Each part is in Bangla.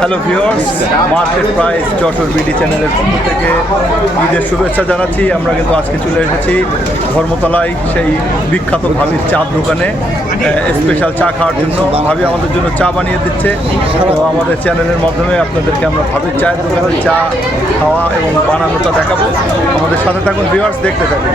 হ্যালো ভিউয়ার্স মার্কেট প্রাইস চটর বিডি চ্যানেলের পক্ষ থেকে ঈদের শুভেচ্ছা জানাচ্ছি। আমরা কিন্তু আজকে চলে এসেছি ধর্মতলায়, সেই বিখ্যাত ভাবির চা দোকানে। স্পেশাল চা খাওয়ার জন্য। ভাবি আমাদের জন্য চা বানিয়ে দিচ্ছে। তো আমাদের চ্যানেলের মাধ্যমে আপনাদেরকে আমরা ভাবির চায়ের দোকানের চা খাওয়া এবং বানানোটা দেখাবো। আমাদের সাথে থাকুন ভিউয়ার্স দেখতে থাকুন।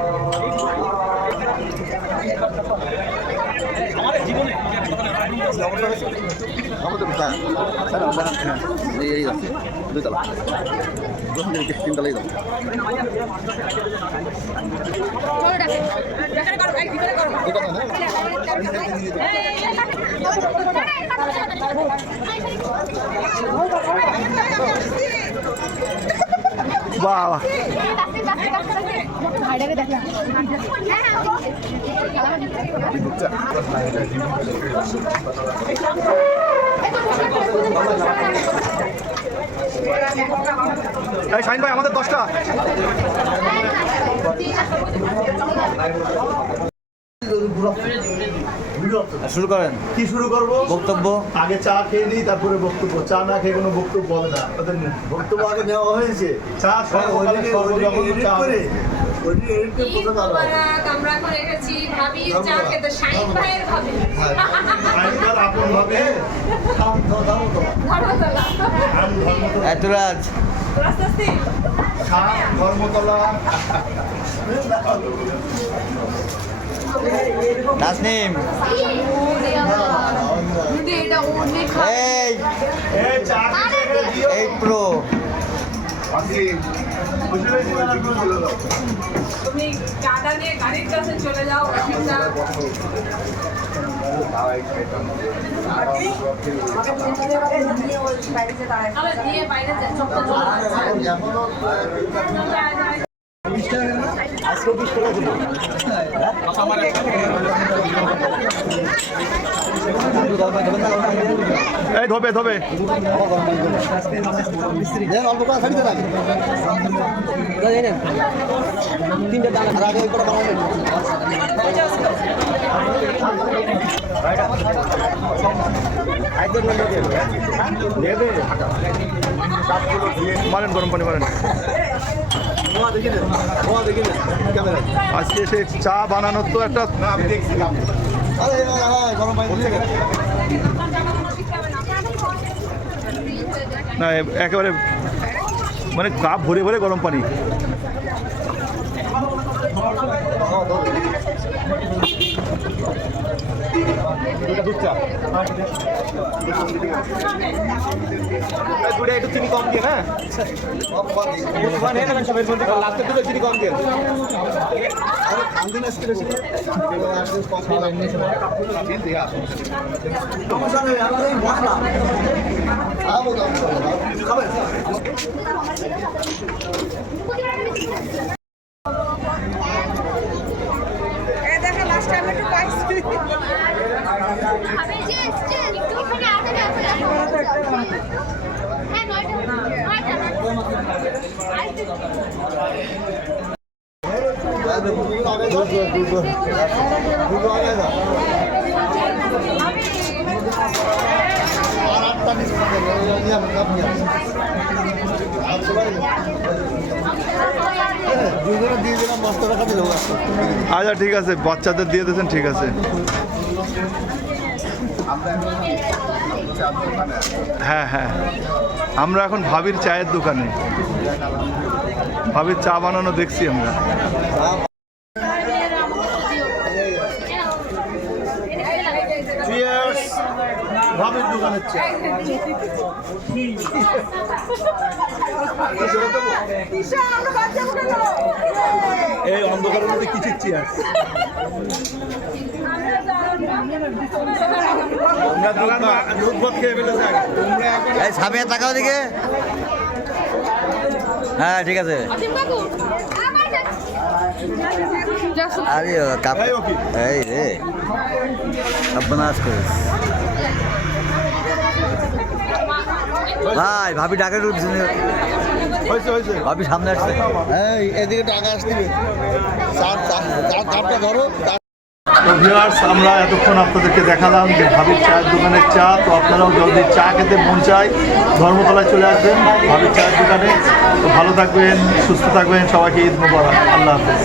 আমাদের কোথায় স্যার আমরা এই আছে দুইতলা দোকান থেকে তিনতলাই দাম বাহ এই শাহিন ভাই আমাদের দশটা। শুরু করেন। কি শুরু করব? বক্তব্য। আগে চা খেয়ে নিই তারপরে বক্তব্য। চা না খেয়ে কোনো বক্তব্য হবে না। তাদের বক্তব্য আগে নেওয়া হয়েছে। চা চা হবে। আমরা এখন এসেছি ভাবি চা খেতে শাহিন ভাইয়ের ভাবি। আপন ভাবে ধর্মতলা। আম ধর্মতলা। এতরাজ আস্তে আস্তে। চা ধর্মতলা। নাসনিম এই এই চা খেতে দিও এই প্রো তুমি গাড়া নিয়ে গাড়ির কাছে চলে যাও দিয়ে বাইরে যা- চোখটা চলে যায়। এই ধোবে ধোবে অল্প করে ছাড়িতে লাগে আর আগে করে বানাবেন মারেন, গরম পানি মারেন আজকে সে চা বানানোর তো একটা না একেবারে মানে কাপ ভরে ভরে গরম পানি। দুটো একটু চিনি কম দিয়ে হ্যাঁ লাস্টের দুটো চিনি কম দিয়ে আরে কিছু খাবেন আর আটটা মিস দুজনে দিয়ে দিলাম মস্ত টাকা দিল আচ্ছা ঠিক আছে বাচ্চাদের দিয়ে দিয়েছেন ঠিক আছে। হ্যাঁ হ্যাঁ। আমরা এখন ভাবির চায়ের দোকানে। ভাবির চা বানানো দেখছি আমরা। ভাবির দোকানের চা। এই অন্ধকারের মধ্যে। এই সামনে তাকাও দিকে হ্যাঁ ঠিক আছে। আরে কাপ এই ওকি। এই রে। সর্বনাশ করিস। ভাই। ভাবি ডাকে হয়েছে ভাবি সামনে আসছে। হ্যাঁ এদিকে টাকা আসতে চারটা ধরো ভিউয়ার্স আমরা এতক্ষণ আপনাদেরকে দেখালাম যে ভাবির চায়ের দোকানের চা। তো আপনারাও যদি চা খেতে মন চায় ধর্মতলায় চলে আসবেন ভাবির চায়ের দোকানে। তো ভালো থাকবেন সুস্থ থাকবেন সবাইকে ঈদ মোবারক। আল্লাহ হাফেজ।